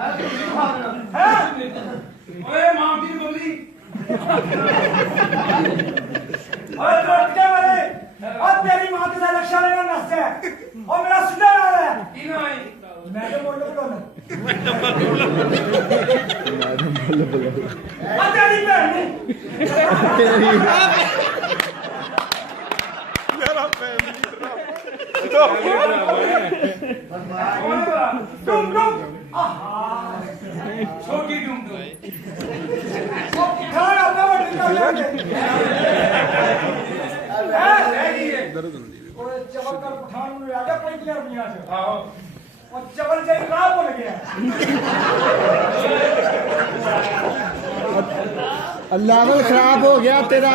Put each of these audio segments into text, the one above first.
ओए मां की बबली ओए टूट के मेरे और तेरी मां के साथ लक्षा लेना नस है और मेरा सुधा नाल है की ना है मैं तो बोल बोल और तेरी बहन ने मेरा फैमिली डुम डुम आहा छोटी डुम डुम खाना अपना बटन कर लेंगे ओए चवल कर पठान में आजा 50 रुपया से आओ और चवल जाई का बोल गया लेवल खराब हो गया तेरा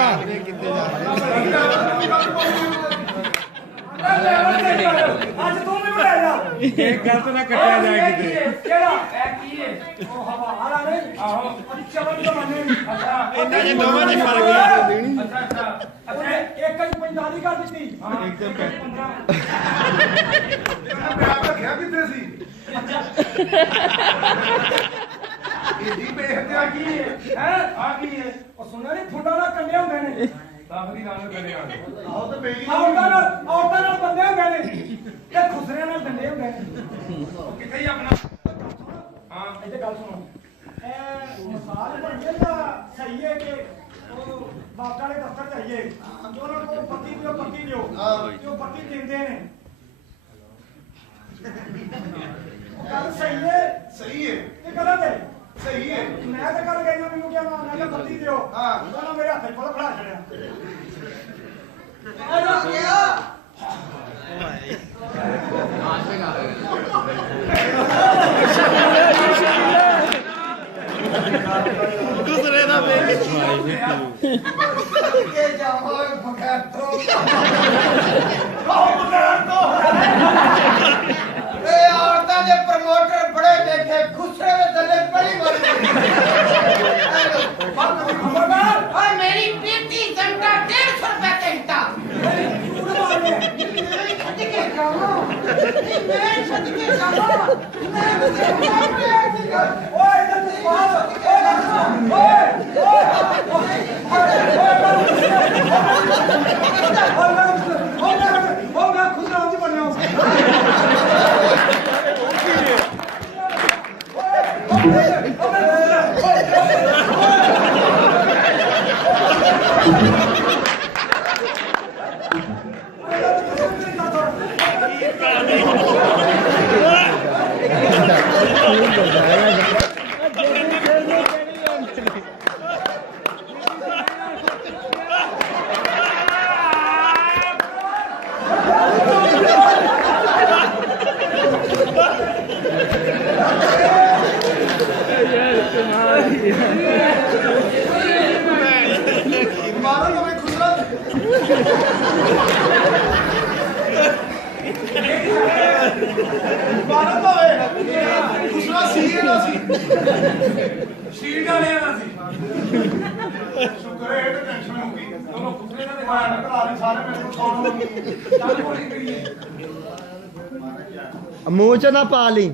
आज तू भी बनाया एक गलत ना कटिया जाए किते केड़ा ए की है ओ हवा आला नहीं आहो चवल तो मने अच्छा इन्ना जे दोवां ने फर्क है अच्छा अच्छा अच्छा एक कई 45 कर दी हां एकदम 15 मैं आपका क्या कितने सी ये दी पे आ की है आ की है और सुना नहीं फुंडा ना कंडे होंगे ने दाखली नाल कंडे आ आओ तो बेली औरतां नाल बंदे होंगे ने ते खुसरे नाल डंडे होंगे किथे ही अपना हां इधर गल सुनो ए मिसाल बन गया सही है कि बाप वाले दफ्तर चाहिए दोनों को पति दियो जो पति देंदे ने गल सही है ये गलत है सही है मैं तो कल गई मैंने क्या मैं क्या पति दियो हां दोनों मेरे हाथ में फड़ा छड़या आ गया दूसरे ना के जाओ बगैर तो बगैर तो ए औरतां दे प्रमोटर बड़े देखे खुसरे दे थल्ले बड़ी मारी खबरदार और मेरी बेटी घंटा 150 रुपए घंटा ओए इधर तू पास ओए मैं खुद राजी बन रहा हूं मारो तुम्हें खुसरा मारो तो है खुसरा सीए ना सी शील्ड वाले ना सी शुक्र है तो टेंशन हो गई दोनों खुसरे ना दिखाया ना करा सारे मेरे को छोड़ो चल बोली करिए मुंह च ना पा ली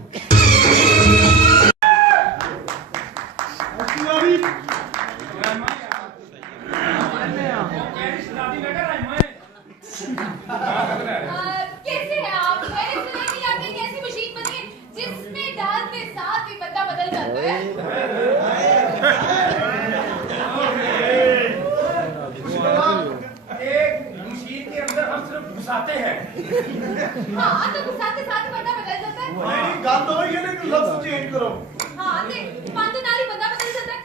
कैसे हैं आप? मैंने सुना कि आपने एक ऐसी मशीन बनी है जिसमें डालते साथ ही बंदा बदल जाता है। एक मशीन के अंदर हम सिर्फ घुसाते हैं हाँ, तो घुसाते साथ ही बंदा बदल जाता है। नहीं गल तो वही है लेकिन लफ्ज चेंज करो हाँ, देख, पांच नाली बंदा बदल जाता है।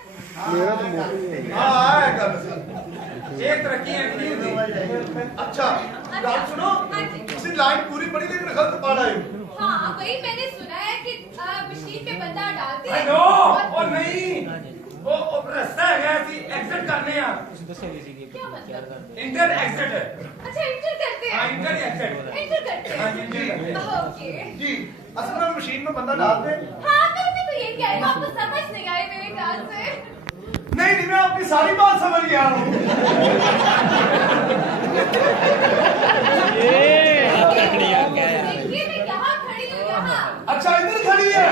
हां है गल ये तरक्की है नहीं होती अच्छा गल सुनो हाँ जी। तुसी लाइन पूरी पढ़ी लेकिन गलत पढ़ आए हाँ, वही मैंने सुना है कि मशीन पे बंदा डालते हैं। नो और नहीं वो रास्ता है ऐसी एग्जिट करने हैं क्या मतलब? इंटर एग्जिट है अच्छा, इंटर करते हां हैं। इंटर एग्जिट इंटर करते हां हैं। जी ओके। जी असल में मशीन में बंदा डालते हाँ, मैंने तो ये क्या है, आपको समझ नहीं आए मेरे ख्याल से। नहीं मैं आपकी सारी बात समझ गया हूँ देखिए, मैं यहाँ खड़ी हूँ, यहाँ। अच्छा इधर खड़ी है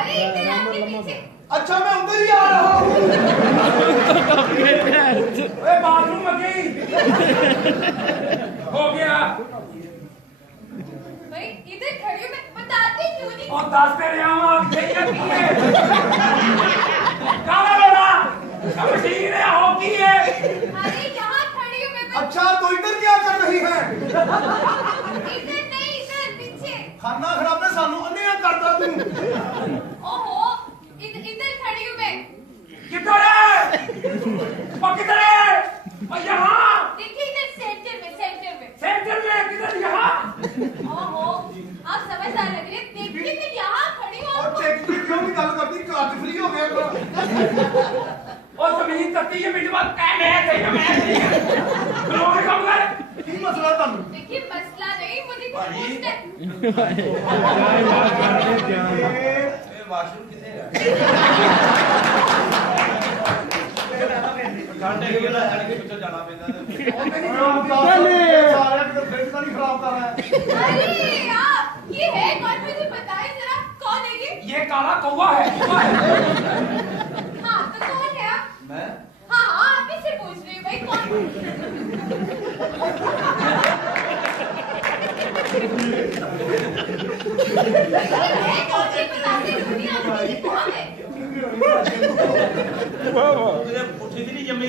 अरे इधर आपके पीछे। अच्छा मैं उधर ही आ रहा हूँ। अरे बाथरूम में गई। हो गया। भाई इधर खड़ी हूँ मैं, बताती क्यों नहीं? और दसते रहे हूँ आप नहीं करती है। काला बोला। मशीन है हॉकी है। अरे यहाँ खड़ी हूँ मैं। अच्छा तो इधर क्या कर रही है? इधर नहीं, इधर पीछे। खाना खराब ने सानू अन्य करता तू। ओहो, इधर खड़ी हूँ मैं। किधर है? वो किधर है? और यहाँ देखिए इधर सेंटर में, सेंटर में। सेंटर में किधर यहाँ? ओहो, आप समझदार लग रहे हैं। देखिए मैं यहाँ खड़ी हूँ और आपको। टैक्सी क्यों की गल करती कार्ड फ्री हो गया और जमीन तत्ती है मिनट बाद मैं सही रोड कम कर की मसला तुम देखिए मसला नहीं, मुझे कुछ पूछना है। वाशरूम किथे है घंटे के लिए चढ़ के पीछे जाना पैंदा ते सारे के फ्रिज का नहीं खराब कर रहा है। अरे आप ये है कौन, मुझे बताइए जरा कौन है ये काला कौवा है। हाँ तो कौन है आप? मैं हाँ हाँ आप ही से पूछ रही हूँ भाई कौन? है कौन, ये बताते क्यों नहीं आप? ये कौन है? तुझे पुठी भी नहीं जमी